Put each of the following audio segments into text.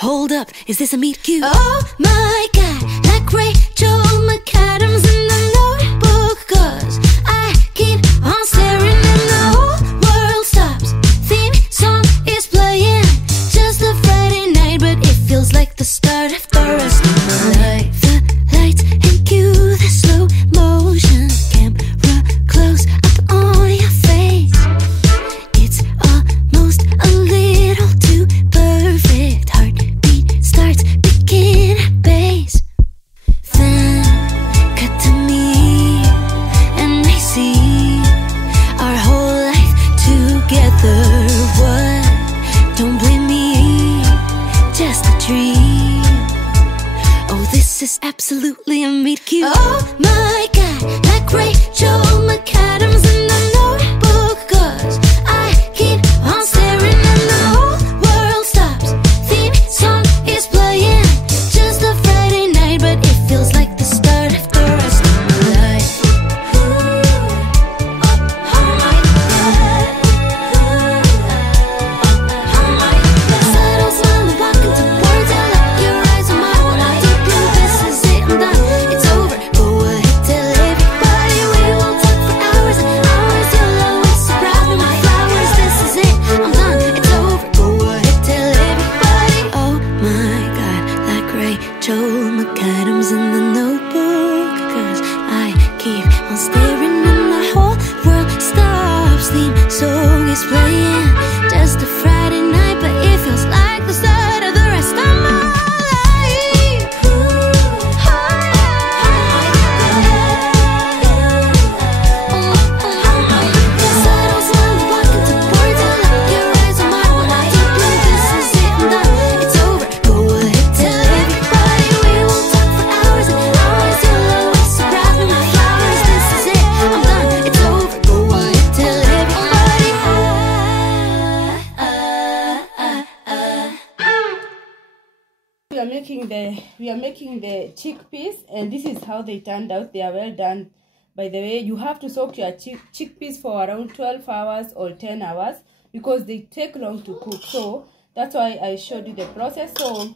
Hold up, is this a meet cute? Oh my god, like Rachel McAdams in the Notebook, 'cause I keep on staring and the whole world stops. Theme song is playing, just a Friday night, but it feels like the start of the rest of my life. The lights and cue the slow motion, camera close up on your face. It's almost a little too perfect. Heartbeat starts picking at base. Then cut to me, and I see our whole life together. What? Don't blame me, just a dream. Oh, this is absolutely a meet cute. Oh my god, like Rachel McAdams in the Notebook, 'cause I keep on staring and the whole world stops. Theme song is playing, just a Friday night, but it feels like the start of the rest of my life. Oh my god. Oh my god. Subtle smile and walk into words. I lock your eyes on my when I do blue. This is it, I'm done. It's over. Go ahead, tell everybody. We will talk for hours and hours. You'll always surprise me with flowers. This is it, I'm done. It's over. Go ahead, tell everybody. Oh my god, like Rachel McAdams in the Notebook, 'cause I keep on staring and the whole world stops. Theme song is playing, just a Friday night, but it feels like the start of the rest of my life. Subtle smile, walk into words. I lock your eyes on my when I do blue. This is it, I'm done. It's over. Go ahead, tell everybody. We will talk for hours and hours. You'll always surprise me with flowers. This is it, I'm done. It's over. Go ahead, tell everybody. We are making the chickpeas, and this is how they turned out. They are well done. By the way, you have to soak your chickpeas for around 12 hours or 10 hours because they take long to cook. So that's why I showed you the process of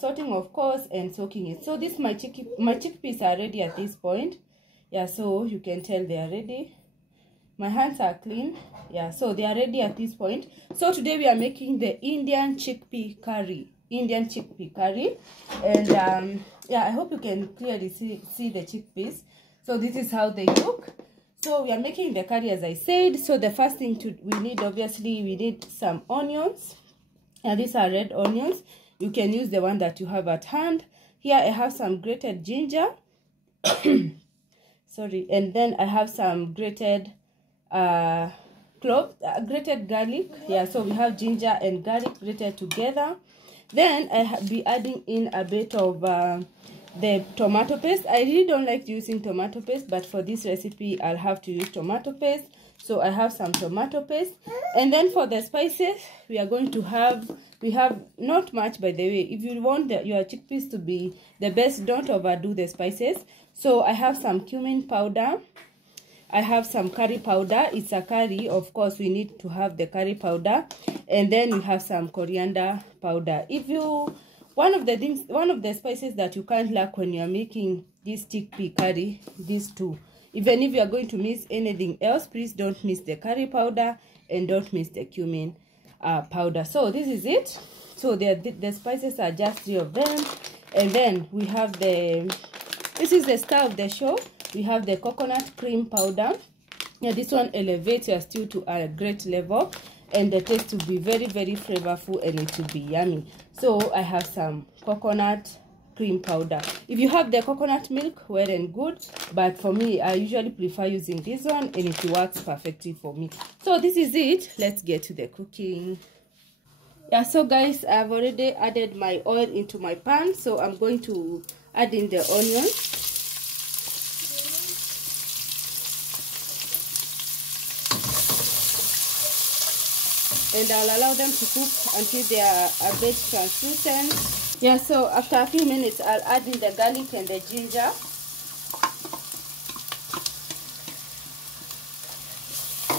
sorting, of course, and soaking it. So this my chickpeas are ready at this point. Yeah, so you can tell they are ready. My hands are clean. Yeah, so they are ready at this point. So today we are making the Indian chickpea curry. And yeah, I hope you can clearly see the chickpeas. So this is how they look. So we are making the curry, as I said. So the first thing we need, obviously, we need some onions. And these are red onions. You can use the one that you have at hand. Here I have some grated ginger. Sorry, and then I have some grated grated garlic. Yeah, so we have ginger and garlic grated together. Then I'll be adding in a bit of the tomato paste. I really don't like using tomato paste, but for this recipe I'll have to use tomato paste. So I have some tomato paste. And then for the spices, we are going to have, we have not much, by the way. If you want your chickpeas to be the best, don't overdo the spices. So I have some cumin powder. I have some curry powder. It's a curry, of course we need to have the curry powder. And then we have some coriander powder. One of the spices that you can't lack when you are making this chickpea curry, these two. Even if you are going to miss anything else, please don't miss the curry powder and don't miss the cumin powder. So this is it. So the spices are just 3 of them. And then we have this is the star of the show. We have the coconut cream powder. Yeah, this one elevates your stew to a great level, and the taste will be very, very flavorful, and it will be yummy. So I have some coconut cream powder. If you have the coconut milk, well and good, but for me, I usually prefer using this one, and it works perfectly for me. So this is it. Let's get to the cooking. Yeah, so guys, I've already added my oil into my pan, so I'm going to add in the onions. And I'll allow them to cook until they are a bit translucent. Yeah, so after a few minutes, I'll add in the garlic and the ginger.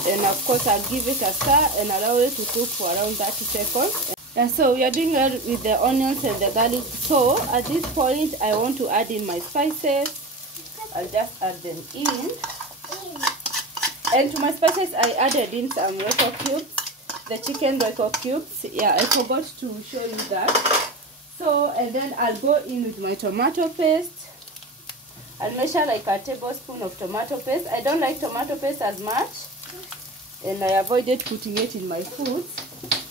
And of course, I'll give it a stir and allow it to cook for around 30 seconds. Yeah, so we are doing well with the onions and the garlic. So at this point, I want to add in my spices. I'll just add them in. And to my spices, I added in some Royco cubes, the chicken Royco cubes. Yeah, I forgot to show you that. So, and then I'll go in with my tomato paste. I'll measure like a tablespoon of tomato paste. I don't like tomato paste as much, and I avoided putting it in my food.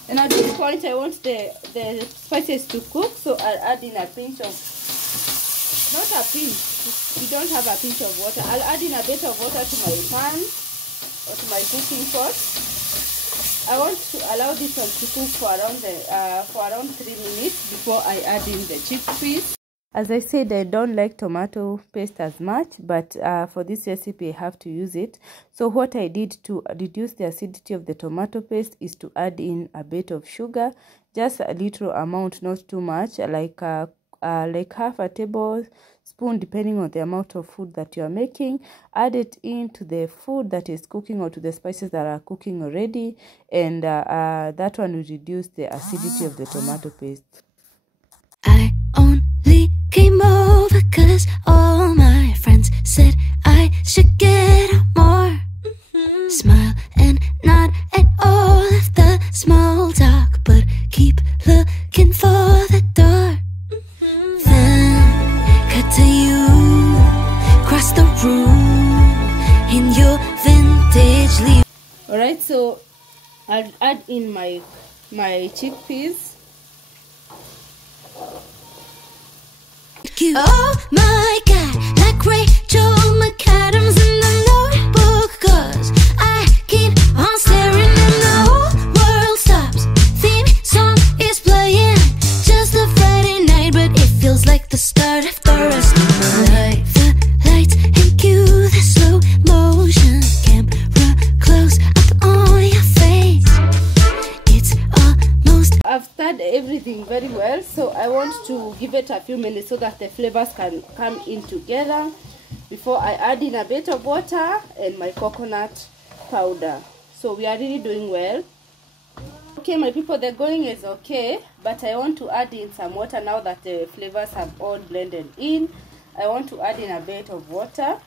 And at this point, I want the spices to cook, so I'll add in a pinch of, not a pinch, you don't have a pinch of water. I'll add in a bit of water to my pan or to my cooking pot. I want to allow this one to cook for around 3 minutes before I add in the chickpeas. As I said, I don't like tomato paste as much, but for this recipe I have to use it. So what I did to reduce the acidity of the tomato paste is to add in a bit of sugar, just a little amount, not too much, like half a tablespoon, depending on the amount of food that you are making. Add it into the food that is cooking or to the spices that are cooking already, and that one will reduce the acidity of the tomato paste. I only came over 'cause all my friends said I should get out more. Smile and nod at all of the small talk, but keep looking for the door. Then cut to you, cross the room in your vintage leaf. Alright, so I'll add in my chickpeas. Oh my God, like Rachel McAdams in the Notebook, 'cause I keep on staring and the whole world stops. Theme song is playing, just a Friday night, but it feels like the start of the rest of my life. The lights and cue the slow motion, camera close up on your face. It's almost. I've stirred everything very well, so I want to give it a few minutes so that the flavors can come in together before I add in a bit of water and my coconut powder. So we are really doing well. Okay, my people, the going is okay, but I want to add in some water now that the flavors have all blended in. I want to add in a bit of water.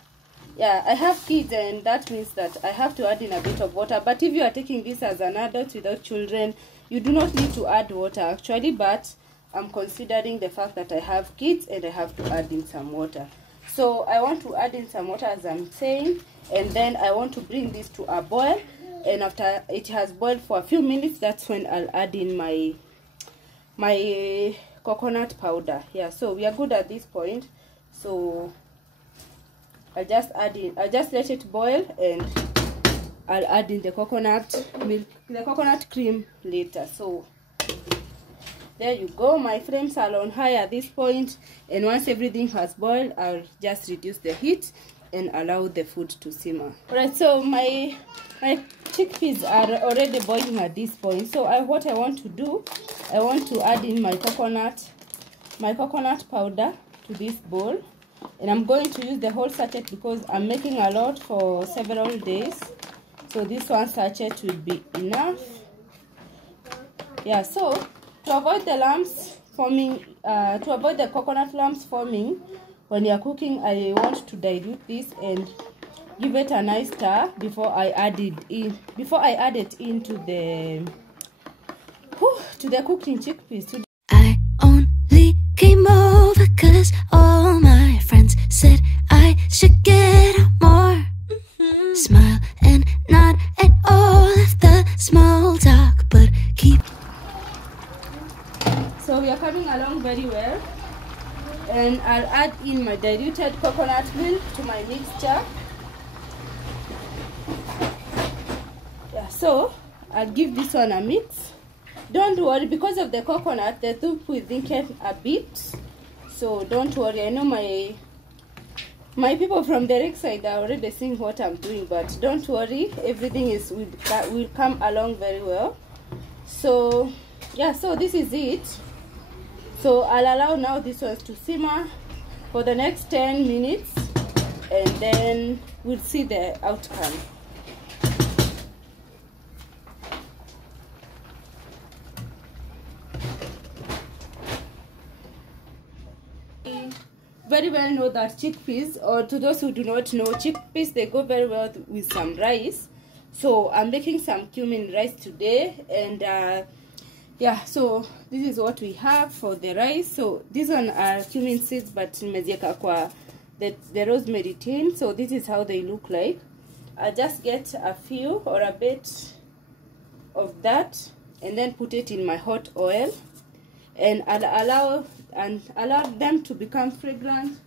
Yeah, I have kids, and that means that I have to add in a bit of water. But if you are taking this as an adult without children, you do not need to add water actually, but I'm considering the fact that I have kids and I have to add in some water. So I want to add in some water, as I'm saying, and then I want to bring this to a boil. And after it has boiled for a few minutes, that's when I'll add in my coconut powder. Yeah, so we are good at this point. So I'll just let it boil, and I'll add in the coconut milk, the coconut cream later. So there you go. My flames are on high at this point, and once everything has boiled, I'll just reduce the heat and allow the food to simmer. Alright, so my chickpeas are already boiling at this point. So what I want to do, I want to add in my coconut powder to this bowl, and I'm going to use the whole sachet because I'm making a lot for several days. So this one sachet will be enough. Yeah, so to avoid the lumps forming, to avoid the coconut lumps forming when you're cooking, I want to dilute this and give it a nice stir before I add it into the cooking chickpeas. I only came over 'cause all my friends said I should get out more. Smile and nod at all of the small talk, but keep. So we are coming along very well, and I'll add in my diluted coconut milk to my mixture. Yeah, so I'll give this one a mix. Don't worry, because of the coconut, the soup will thicken a bit. So don't worry. I know my people from the Rick side are already seeing what I'm doing, but don't worry, everything will come along very well. So yeah, so this is it. So I'll allow now this one to simmer for the next 10 minutes, and then we'll see the outcome. Very well know that chickpeas, or to those who do not know, chickpeas, they go very well with some rice. So I'm making some cumin rice today, and yeah, so this is what we have for the rice. So these one are cumin seeds, but nimezieka kwa the rosemary tin. So this is how they look like. I just get a few or a bit of that and then put it in my hot oil, and I'll allow them to become fragrant,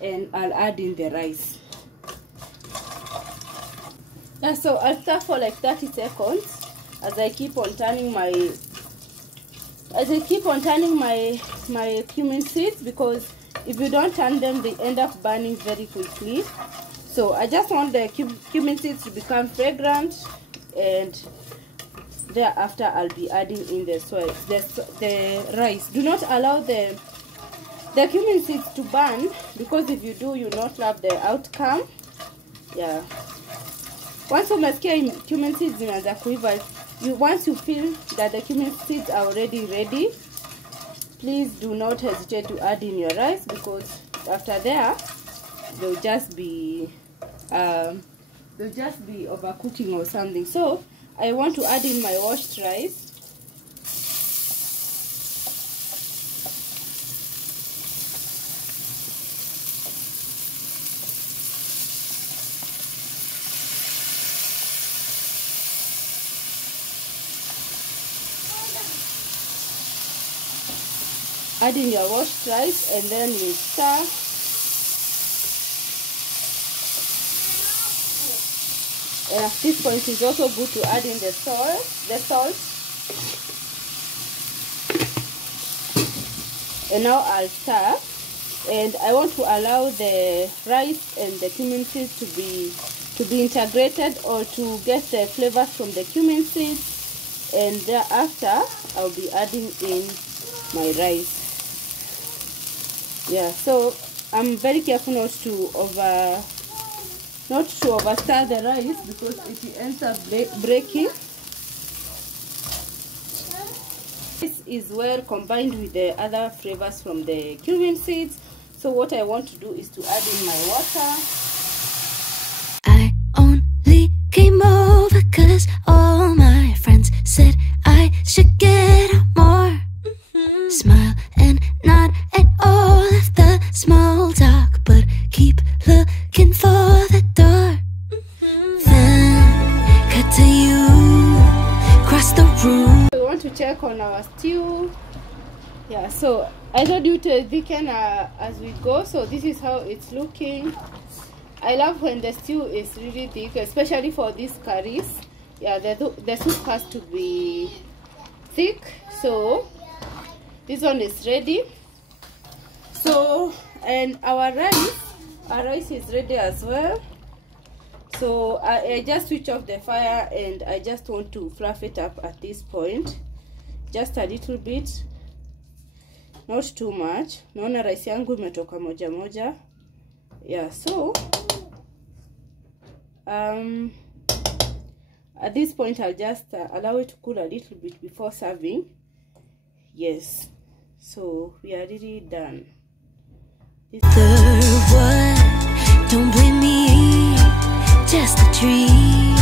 and I'll add in the rice. Yeah, so I'll stir for like 30 seconds as I keep on turning my cumin seeds, because if you don't turn them, they end up burning very quickly. So I just want the cumin seeds to become fragrant, and thereafter I'll be adding in the rice. Do not allow the cumin seeds to burn, because if you do, you'll not love the outcome. Yeah. Once umesikia cumin seeds zinaanza kuiva, once you feel that the cumin seeds are already ready, please do not hesitate to add in your rice, because after there they'll just be overcooking or something. So I want to add in my washed rice. Add in your washed rice, and then you stir. And at this point, it's also good to add in the salt. And now I'll stir, and I want to allow the rice and the cumin seeds to be integrated, or to get the flavors from the cumin seeds, and thereafter I'll be adding in my rice. Yeah, so I'm very careful not to overstir the rice, because it ends up breaking. This is well combined with the other flavors from the cumin seeds. So what I want to do is to add in my water. I only came over 'cause all my friends said I should get out more. Smile and nod at all of the small talk, but keep looking for the door. Then cut to you, cross the room. We want to check on our stew. Yeah, so I told you to thicken as we go. So this is how it's looking. I love when the stew is really thick, especially for these curries. Yeah, the soup has to be thick. So this one is ready. So, and our rice is ready as well. So I just switch off the fire, and I just want to fluff it up at this point, just a little bit, not too much. Naona rice yangu imetoka moja moja. Yeah, so at this point I'll just allow it to cool a little bit before serving. Yes, so we are really done. Don't blame me, just a dream.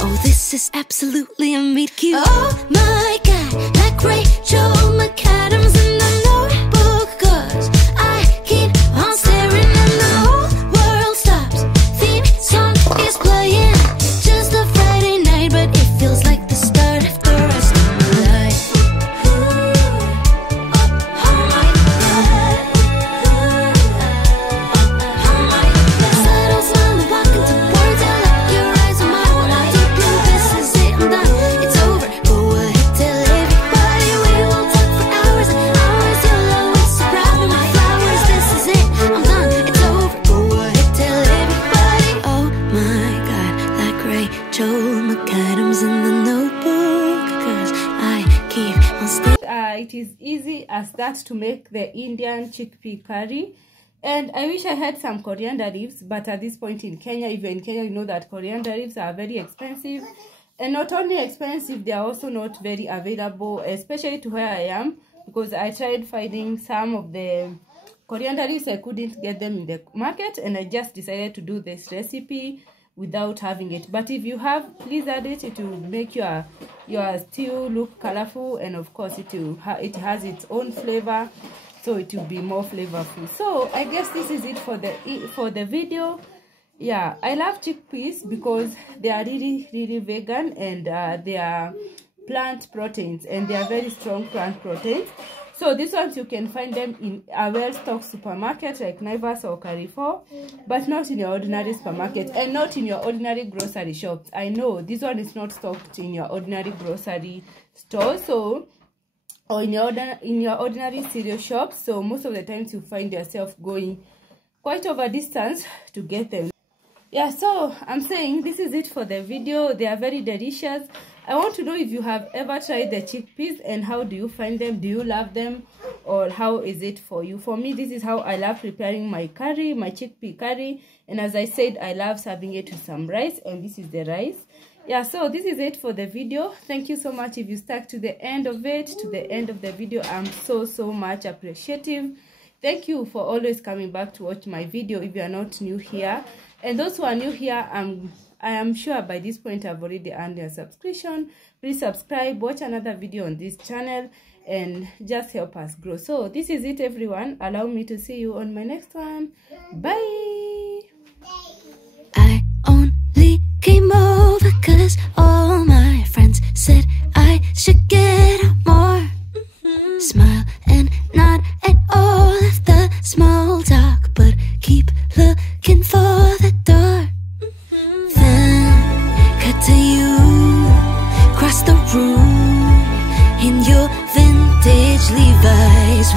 Oh, this is absolutely a meet cute. Oh my God, like Rachel McAdams in the Notebook, 'cause I keep on staring and the whole world stops. Theme song is playing, just a Friday night, but it feels like the start of the rest of my life. It is easy as that to make the Indian chickpea curry. And I wish I had some coriander leaves, but at this point in Kenya, even in Kenya, you know that coriander leaves are very expensive. And not only expensive, they are also not very available, especially to where I am, because I tried finding some of the coriander leaves, I couldn't get them in the market, and I just decided to do this recipe without having it. But if you have, please add it. It will make your stew look colorful, and of course it has its own flavor, so it will be more flavorful. So I guess this is it for the video. Yeah, I love chickpeas because they are really vegan, and they are plant proteins, and they are very strong plant proteins. So these ones, you can find them in a well-stocked supermarket like Naivas or Carrefour, but not in your ordinary supermarket and not in your ordinary grocery shops. I know this one is not stocked in your ordinary grocery store, so, or in your ordinary cereal shops. So most of the times you find yourself going quite over distance to get them. Yeah, so I'm saying this is it for the video. They are very delicious. I want to know if you have ever tried the chickpeas, and how do you find them? Do you love them, or how is it for you? For me, this is how I love preparing my curry, my chickpea curry. And as I said, I love serving it with some rice, and this is the rice. Yeah, so this is it for the video. Thank you so much if you stuck to the end of it, to the end of the video. I'm so much appreciative. Thank you for always coming back to watch my video if you are not new here. And those who are new here, I am sure by this point I've already earned your subscription. Please subscribe, watch another video on this channel, and just help us grow. So this is it, everyone. Allow me to see you on my next one. Bye. I only came over 'cause all my friends said I should get out more. Smile and nod at all of the small talk, but keep looking for the door. Then cut to you, cross the room in your vintage Levi's.